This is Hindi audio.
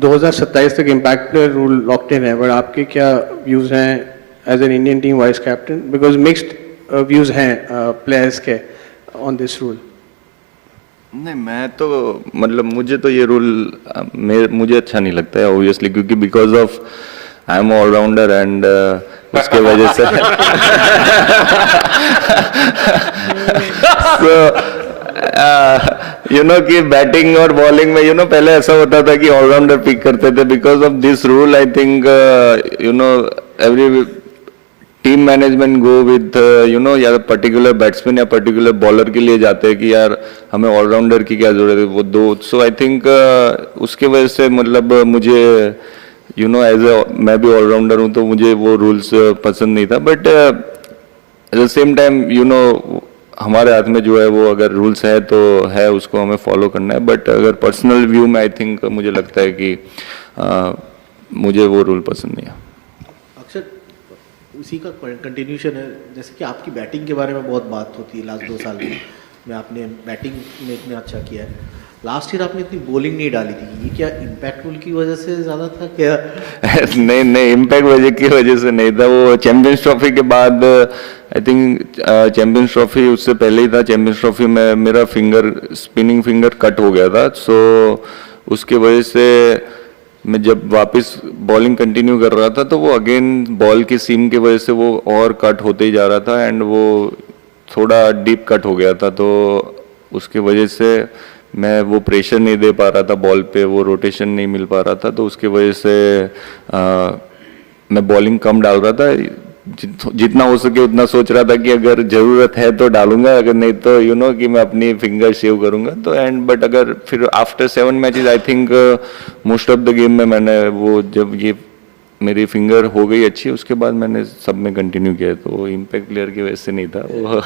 2027 तक impact player rule locked in है, बट आपके क्या व्यूज़ हैं as an Indian team vice captain, because mixed views हैं प्लेयर्स के ऑन दिस रूल? नहीं, मैं तो मतलब मुझे तो ये रूल मुझे अच्छा नहीं लगता है ऑब्वियसली, क्योंकि because of I am allrounder and उसके वजह से so, यू नो कि बैटिंग और बॉलिंग में पहले ऐसा होता था कि ऑलराउंडर पिक करते थे. Because of this rule I think every team management go with या पर्टिकुलर बैट्समैन या पर्टिकुलर बॉलर के लिए जाते हैं कि यार हमें ऑलराउंडर की क्या जरूरत है, वो दो. सो आई थिंक उसके वजह से मतलब मुझे एज ए मैं भी ऑलराउंडर हूँ तो मुझे वो रूल्स पसंद नहीं था. But at the same time हमारे हाथ में जो है वो अगर रूल्स है तो है, उसको हमें फॉलो करना है. बट अगर पर्सनल व्यू में आई थिंक मुझे लगता है कि मुझे वो रूल पसंद नहीं है. अक्षर, उसी का कंटिन्यूशन है, जैसे कि आपकी बैटिंग के बारे में बहुत बात होती है लास्ट 2 साल में आपने बैटिंग में इतना अच्छा किया है. लास्ट ईयर आपने इतनी बॉलिंग नहीं डाली थी, ये क्या इम्पैक्ट रूल की वजह से ज़्यादा था क्या? नहीं, इम्पैक्ट की वजह से नहीं था. वो चैंपियंस ट्रॉफी के बाद आई थिंक चैंपियंस ट्रॉफी उससे पहले ही था. चैंपियंस ट्रॉफी में मेरा स्पिनिंग फिंगर कट हो गया था. सो उसके वजह से मैं जब वापस बॉलिंग कंटिन्यू कर रहा था तो वो अगेन बॉल की सीम की वजह से वो और कट होते ही जा रहा था एंड वो थोड़ा डीप कट हो गया था. तो उसके वजह से मैं वो प्रेशर नहीं दे पा रहा था बॉल पे, वो रोटेशन नहीं मिल पा रहा था. तो उसके वजह से मैं बॉलिंग कम डाल रहा था. जितना हो सके उतना सोच रहा था कि अगर जरूरत है तो डालूंगा, अगर नहीं तो कि मैं अपनी फिंगर सेव करूंगा. तो बट अगर फिर after 7 matches I think most of the game में मैंने वो जब ये मेरी फिंगर हो गई अच्छी, उसके बाद मैंने सब में कंटिन्यू किया. तो इम्पैक्ट प्लेयर की वजह से नहीं था वो.